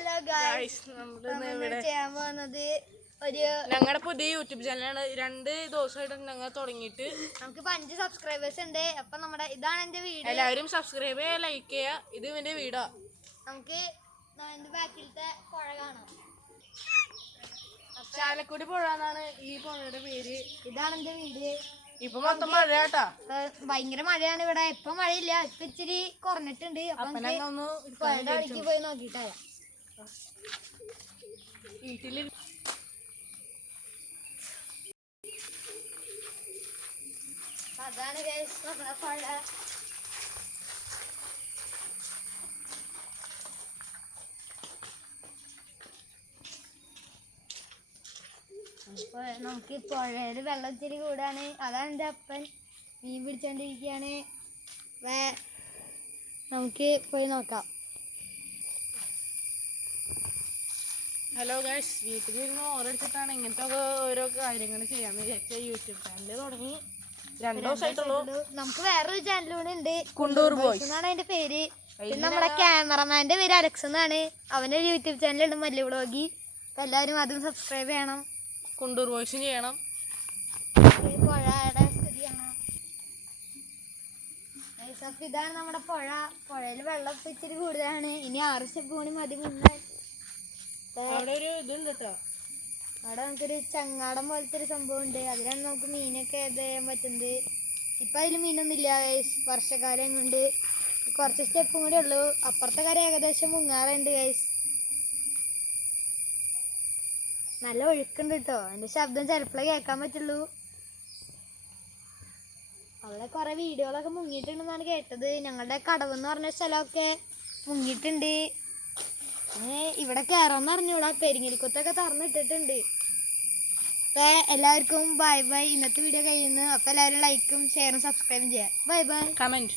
Hello guys, ചെയ്യാൻ പോകുന്നത് ഞങ്ങളുടെ പുതിയ യൂട്യൂബ് ചാനലാണ്. 2 ദിവസമായിട്ട് ഞങ്ങൾ തുടങ്ങിയിട്ട് നമുക്ക് 5 സബ്സ്ക്രൈബേഴ്സ് ഉണ്ട്. അപ്പൊ ഇതാണ് എന്റെ വീഡിയോ. എല്ലാവരും സബ്സ്ക്രൈബ് ചെയ്യുക, ലൈക്ക് ചെയ്യുക. ഇത് ഇവന്റെ വീടാ. നമുക്ക് എന്റെ ബാക്കിലത്തെ പുഴ കാണാം. ചാലക്കുടി പുഴ എന്നാണ് ഈ പുഴയുടെ പേര്. ഇതാണ് എന്റെ വീട്. ഇപ്പൊ മൊത്തം മഴ കേട്ടാ, ഭയങ്കര മഴയാണ് ഇവിടെ. ഇപ്പൊ മഴയില്ല, ഇപ്പൊ ഇച്ചിരി കുറഞ്ഞിട്ടുണ്ട്. പുഴയുടെ അടിക്ക് പോയി നോക്കിട്ടാ വീട്ടില്. അതാണ് നമ്മുടെ പുഴ. നമുക്ക് പുഴയില് വെള്ളം ഇച്ചിരി കൂടാണ്. അതാണ് എൻ്റെ അപ്പൻ മീൻ പിടിച്ചോണ്ടിരിക്കുകയാണ്. നമുക്ക് പോയി നോക്കാം. ഹലോ ഗൈസ്, വീട്ടിലിരുന്ന് ഓരോരുത്തിട്ടാണ് ഇങ്ങനത്തെ ഓരോ കാര്യങ്ങൾ ചെയ്യാന്ന് വിചാരിച്ച യൂട്യൂബ് ചാനൽ തുടങ്ങി 2 ദിവസമായിട്ടുള്ളൂ. നമുക്ക് വേറൊരു ചാനൽ കൂടെ ഉണ്ട്, കുണ്ടൂർ ബോയ്സ് എന്നാണ് അതിന്റെ പേര്. പിന്നെ നമ്മുടെ ക്യാമറമാന്റെ പേര് അലക്സ് എന്നാണ്. അവനൊരു യൂട്യൂബ് ചാനലുണ്ട്, മല്ലു വ്ളോഗ്. അപ്പൊ എല്ലാവരും അതും സബ്സ്ക്രൈബ് ചെയ്യണം. കുണ്ടൂർ ബോയ്സും ചെയ്യണം. പുഴയുടെ സ്ഥിതി കാണാം. ഇതാണ് നമ്മുടെ പുഴ. പുഴയിൽ വെള്ളം ഇച്ചിരി കൂടുതലാണ്. ഇനി 6 സ്റ്റെപ്പ് കൂടി മതി മുന്നേ. അവിടെ ഒരു ഇതുണ്ട് കേട്ടോ, അവിടെ നമുക്കൊരു ചങ്ങാടം പോലത്തെ ഒരു സംഭവം ഉണ്ട്. അതിലാണ് നമുക്ക് മീനൊക്കെ ഇത് ചെയ്യാൻ പറ്റുന്നത്. ഇപ്പം അതിൽ മീനൊന്നും ഇല്ല. ഗൈസ്, വർഷക്കാലം കൊണ്ട് കുറച്ച് സ്റ്റെപ്പും കൂടി ഉള്ളൂ. അപ്പുറത്തെ കര ഏകദേശം മുങ്ങാറുണ്ട്. ഗൈസ്, നല്ല ഒഴുക്കുണ്ട് കേട്ടോ. എൻ്റെ ശബ്ദം ചിലപ്പോഴേ കേൾക്കാൻ പറ്റുള്ളൂ. അവിടെ കുറേ വീടുകളൊക്കെ മുങ്ങിയിട്ടുണ്ടെന്നാണ് കേട്ടത്. ഞങ്ങളുടെ കടവെന്ന് പറഞ്ഞ സ്ഥലമൊക്കെ മുങ്ങിയിട്ടുണ്ട്. ഇവിടെ കയറാന്ന് അറിഞ്ഞൂടാ, പെരിങ്ങൽക്കുത്തൊക്കെ തുറന്നിട്ടിട്ടുണ്ട്. അപ്പം എല്ലാവർക്കും ബൈ ബൈ. ഇന്നത്തെ വീഡിയോ കഴിയുന്നു. അപ്പം എല്ലാവരും ലൈക്കും ഷെയറും സബ്സ്ക്രൈബും ചെയ്യാം. Bye bye. കമന്റ്.